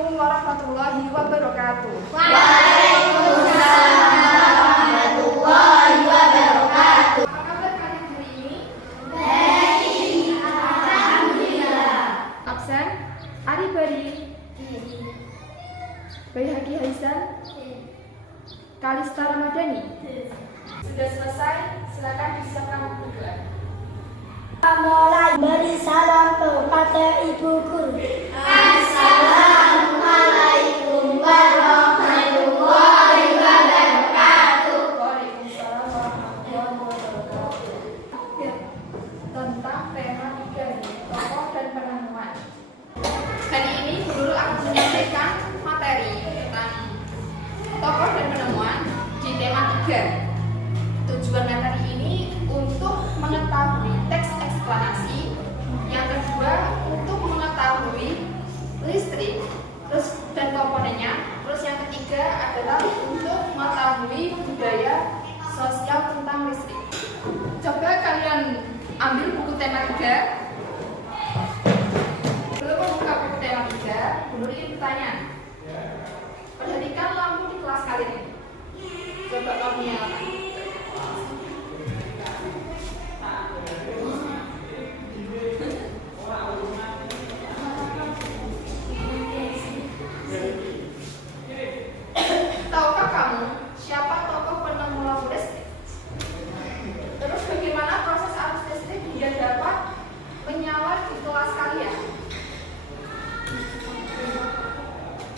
Assalamualaikum warahmatullahi wabarakatuh. Waalaikumsalam warahmatullahi wabarakatuh. Apa kabar kalian hari ini? Baik, alhamdulillah. Absen? Ari Bari, Bayhaqi Haizan, Kalista Ramadhani. Sudah selesai, silakan disiapkan buku doa. Mulai beri salam kepada Ibu Guru. Assalamualaikum warahmatullahi wabarakatuh. Waalaikumsalam warahmatullahi wabarakatuh. Ya, tentang tema 3 ini, tokoh dan penemuan. Hari ini guru akan menyampaikan materi tentang tokoh dan penemuan di tema 3. Tujuan materi ini untuk mengetahui teks eksplanasi, yang kedua untuk mengetahui listrik dan komponennya, terus yang ketiga adalah untuk mengetahui budaya sosial tentang listrik. Coba kalian ambil buku tema 3. Belum membuka buku tema 3, Guru ingin bertanya. Perhatikan lampu di kelas kalian ini. Coba kamu nyalakan. Tahukah kamu siapa tokoh penemu lampu listrik? Terus bagaimana proses arus listrik hingga dapat menyala di kelas kalian?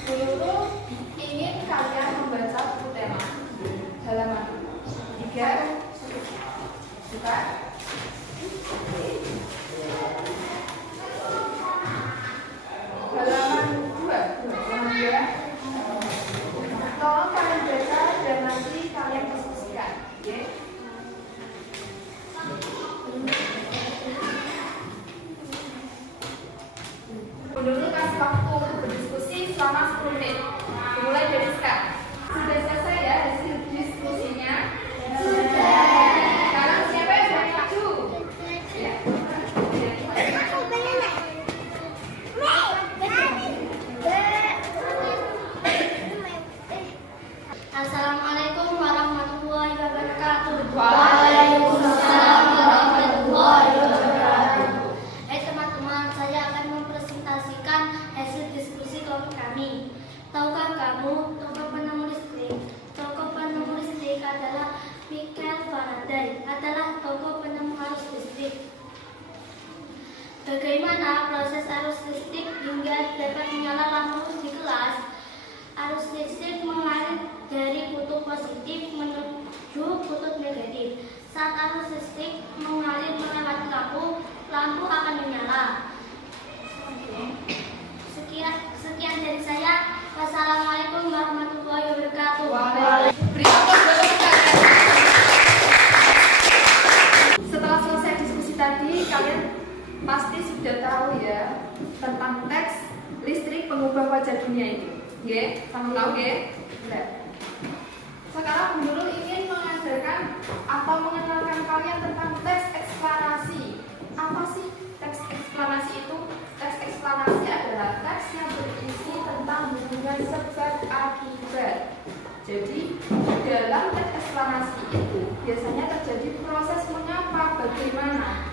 Guru ingin kalian membaca buku tema halaman 3. Buka. Halaman 2. Tolong kalian baca dan nanti kalian diskusikan, oke? Dulu kasih waktu untuk berdiskusi selama 10 menit. Mulai dari sekarang. Sudah selesai ya hasil diskusinya? Sudah. Sekarang siapa yang berani maju? Ya. Assalamualaikum warahmatullahi wabarakatuh. Waalaikumsalam warahmatullahi wabarakatuh. Teman-teman, saya akan mempresentasikan hasil diskusi kelompok kami. Tahukah kamu tokoh penemu listrik? Tokoh penemu listrik adalah Michael Faraday, adalah tokoh penemu arus listrik. Bagaimana proses arus listrik hingga dapat menyala lampu di kelas? Arus listrik mengalir dari kutub positif menuju kutub negatif. Saat arus listrik mengalir melewati lampu, lampu akan menyala. Sekian dari saya. Wassalamualaikum warahmatullahi wabarakatuh. Beri tepuk tangan. Setelah selesai diskusi tadi, kalian pasti sudah tahu ya tentang teks listrik pengubah wajah dunia itu. Oke, kamu tahu ya? Sekarang guru ingin mengajarkan atau mengenalkan kalian tentang teks eksplanasi. Apa sih teks eksplanasi itu? Teks eksplanasi adalah teks yang berisi tentang hubungan sebab akibat. Jadi dalam teks eksplanasi itu biasanya terjadi proses mengapa, bagaimana.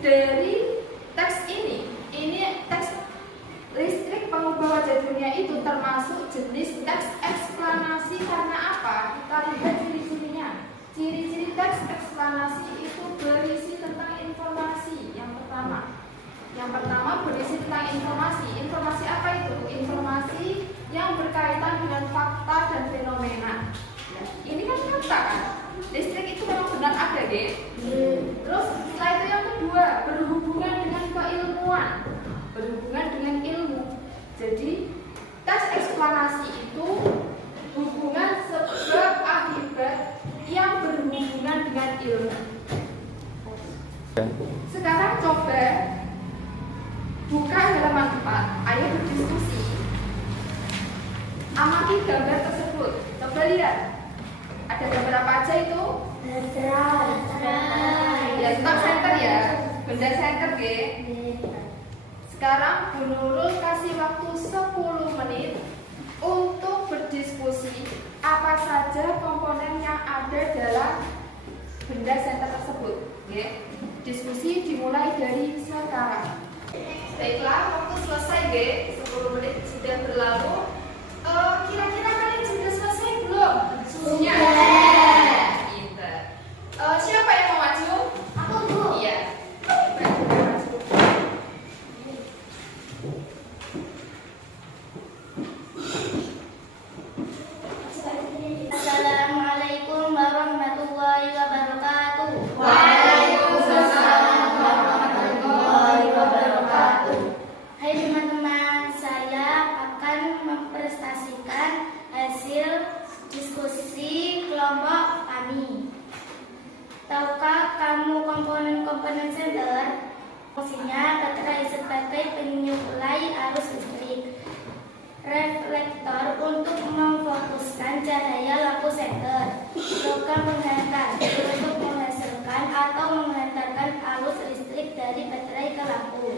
Dari teks ini teks listrik pengubah wajah dunia itu termasuk jenis teks eksplanasi. Karena apa? Kita lihat ciri-cirinya. Ciri-ciri teks eksplanasi itu berisi tentang informasi. Yang pertama berisi tentang informasi. Informasi apa itu? Informasi yang berkaitan dengan fakta dan fenomena. Ini kan fakta kan? Listrik itu memang benar ada, deh. Terus setelah itu yang kedua berhubungan dengan keilmuan. Berhubungan dengan ilmu. Jadi teks eksplanasi itu hubungan sebab akibat yang berhubungan dengan ilmu. Sekarang coba buka halaman 4. Ayo berdiskusi. Amati gambar tersebut. Coba lihat. Ada gambar apa aja itu? Ya, tetap center ya. Benda center, G. Sekarang Bu Nurul kasih waktu 10 menit untuk berdiskusi apa saja komponen yang ada dalam benda center tersebut. Oke. Diskusi dimulai dari sekarang. Baiklah, waktu selesai, G. 10 menit sudah berlalu. Kira-kira kalian sudah selesai belum? Sudah. Pintar. Siapa yang mau maju? Aku, Bu. Iya. Assalamualaikum warahmatullahi wabarakatuh. Waalaikumsalam warahmatullahi wabarakatuh. Hai teman-teman, saya akan mempresentasikan hasil diskusi kelompok kami. Tahukah kamu komponen senter? Fungsinya baterai sebagai penyuplai arus listrik, reflektor untuk memfokuskan cahaya lampu senter, logam penghantar untuk menghasilkan atau menghantarkan arus listrik dari baterai ke lampu,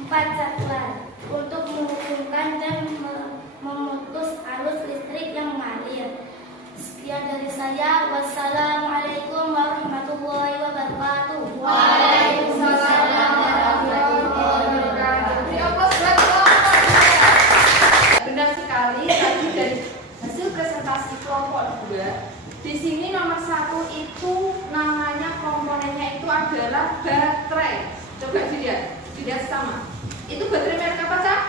4 saklar untuk menghubungkan dan memutus arus listrik yang mengalir. Sekian dari saya. Wassalamualaikum warahmatullahi wabarakatuh. Waalaikumsalam warahmatullahi wabarakatuh. Beri aplaus buat kelompok. Benar sekali, tadi dari hasil presentasi kelompok 2. Di sini nomor 1 itu namanya komponennya itu adalah baterai. Coba dilihat sama. Itu baterai merek apa, Cak?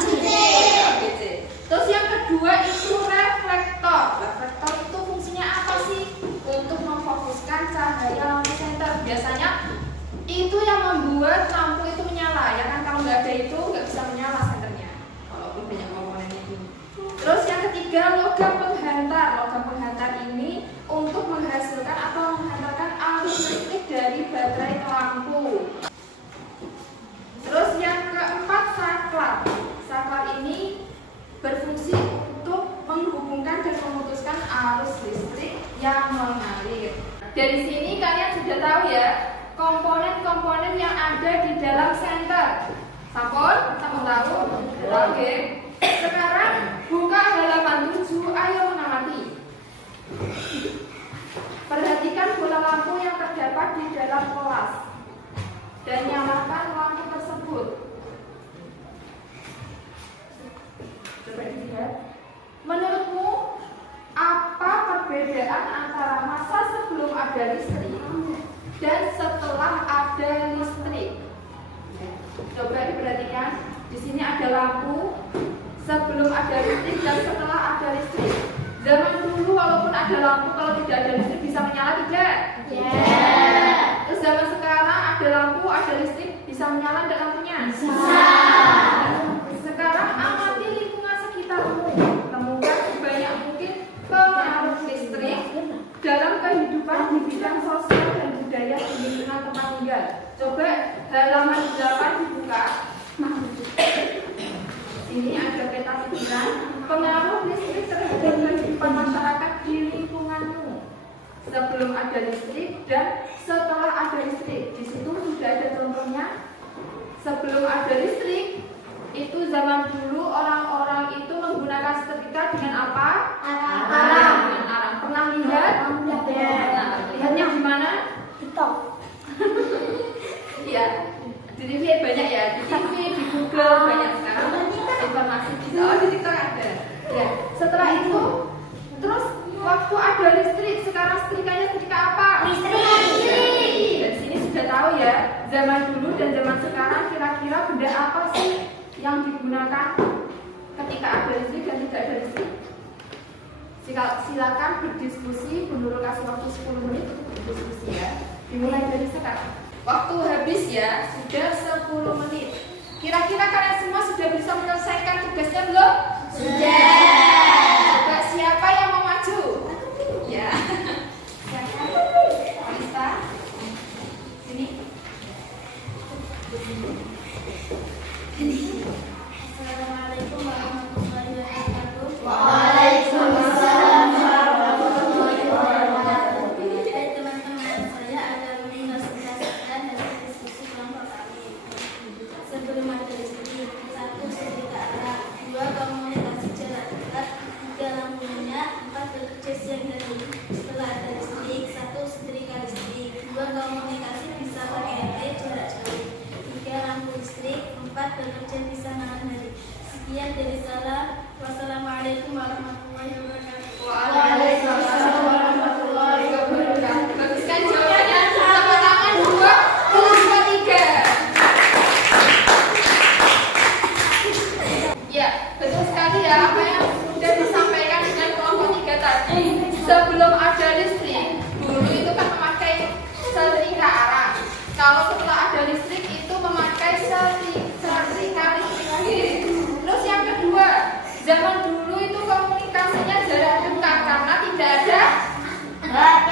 ABC. Terus yang kedua itu reflektor. Reflektor itu fungsinya apa sih? Untuk memfokuskan cahaya lampu senter. Biasanya itu yang membuat lampu itu menyala, ya kan? Kalau nggak ada itu nggak bisa menyala senternya. Walaupun banyak komponennya ini. Terus yang ketiga logam penghantar. Logam penghantar ini untuk menghasilkan atau menghantarkan arus listrik dari baterai ke lampu. Terus yang keempat saklar. Saklar ini berfungsi untuk menghubungkan dan memutuskan arus listrik yang mengalir. Dari sini kalian sudah tahu ya komponen-komponen yang ada di dalam senter. Sampun tahu? Oke. Sekarang buka halaman 7, ayo mengamati. Perhatikan bola lampu yang terdapat di dalam kelas dan nyalakan lampu tersebut. Coba dilihat. Menurutmu apa perbedaan antara masa sebelum ada listrik dan setelah ada listrik? Coba diperhatikan. Di sini ada lampu sebelum ada listrik dan setelah ada listrik. Zaman dulu walaupun ada lampu, kalau tidak ada listrik bisa menyala tidak? Terus zaman sekarang ada lampu, ada listrik, bisa menyala tidak lampunya? Bisa. Sekarang amati lingkungan sekitarmu. Temukan sebanyak mungkin pengaruh listrik dalam kehidupan di bidang sosial dan budaya di lingkungan tempat tinggal. Coba halaman 8 dibuka. Ini ada peta pikiran pengaruh listrik terhadap kehidupan masyarakat di lingkunganmu. Sebelum ada listrik dan setelah ada listrik. Di situ sudah ada contohnya. Sebelum ada listrik, itu zaman dulu orang-orang itu menggunakan setrika dengan apa? Arang. Dengan arang. Pernah lihat? Nah, lihatnya di mana? TikTok. Iya. Di TV banyak ya. Di TV, di Google banyak sekarang. Informasi di TikTok ada. Ya. Setelah itu, terus waktu ada listrik, sekarang setrikanya setrika apa? Listrik. Dan sini sudah tahu ya. Zaman dulu dan zaman sekarang kira-kira benda apa sih yang digunakan ketika ada listrik dan tidak ada listrik? Silakan berdiskusi. Bu Nurul kasih waktu 10 menit untuk berdiskusi ya. Dimulai dari sekarang. Waktu habis ya, sudah 10 menit. Kira-kira kalian semua sudah bisa menyelesaikan tugasnya belum? Sudah. Coba siapa yang mau maju? Ya. Silakan. Alisa. Sini. Assalamualaikum warahmatullahi wabarakatuh. Waalaikumsalam warahmatullahi wabarakatuh. Hai teman-teman, saya akan mempresentasikan hasil diskusi kelompok kami. Sebelum ada sempat bekerja di sana hari. Sekian dari saya. Wassalamualaikum warahmatullahi wabarakatuh. Waalaikumsalam warahmatullahi wabarakatuh. Bagus kan jawabannya? Tepuk tangan 2, kelompok 3. Ya, betul sekali ya apa yang sudah disampaikan dengan kelompok 3 tadi. Sebelum ada listrik, dulu itu kan memakai setrika arang. Kalau setelah ada listrik itu memakai setrika listrik. Terus yang kedua, zaman dulu itu komunikasinya jarak dekat karena tidak ada HP.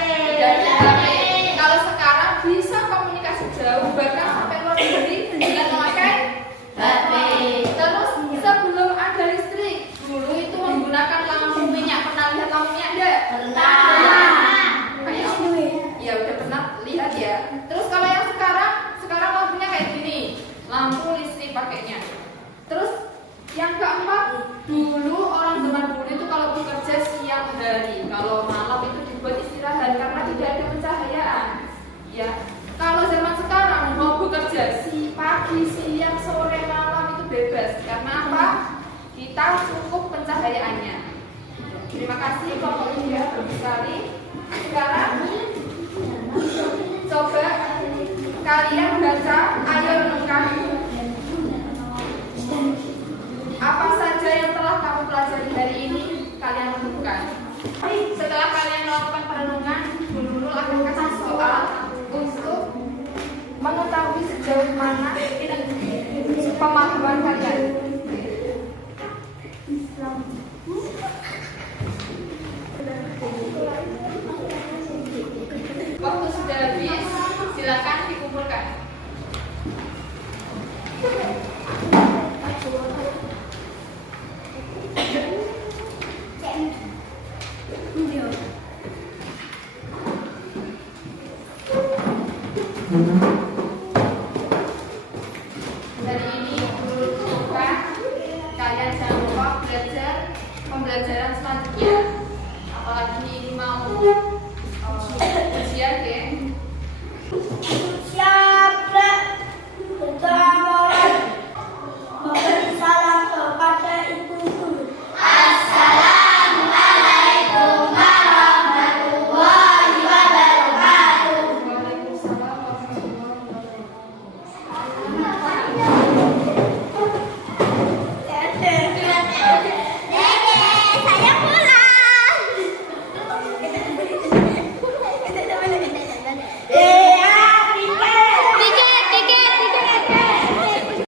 Kalau sekarang bisa komunikasi jauh bahkan sampai luar negeri dengan memakai HP. Terus sebelum ada listrik, dulu itu menggunakan lampu minyak. Pernah lihat lampu minyak enggak? Ya udah pernah lihat ya. Terus kalau yang sekarang lampunya kayak gini, lampu listrik pakainya. Terus yang keempat, dulu orang zaman dulu itu kalau bekerja siang hari, kalau malam itu dibuat istirahat karena tidak ada pencahayaan. Ya, kalau zaman sekarang mau bekerja pagi, siang, sore, malam itu bebas. Karena apa? Kita cukup pencahayaannya. Terima kasih kelompok 3, bagus sekali. Sekarang coba kalian baca, ayo renungkan apa saja yang telah kamu pelajari hari ini. Kalian renungkan. Setelah kalian melakukan perenungan, Bu Nurul akan kasih soal untuk mengetahui sejauh mana pemahaman kalian. Waktu sudah habis, silakan dikumpulkan. Hari ini menurut bukan kalian jangan lupa belajar pembelajaran selanjutnya. Apalagi ini mau ujian ya.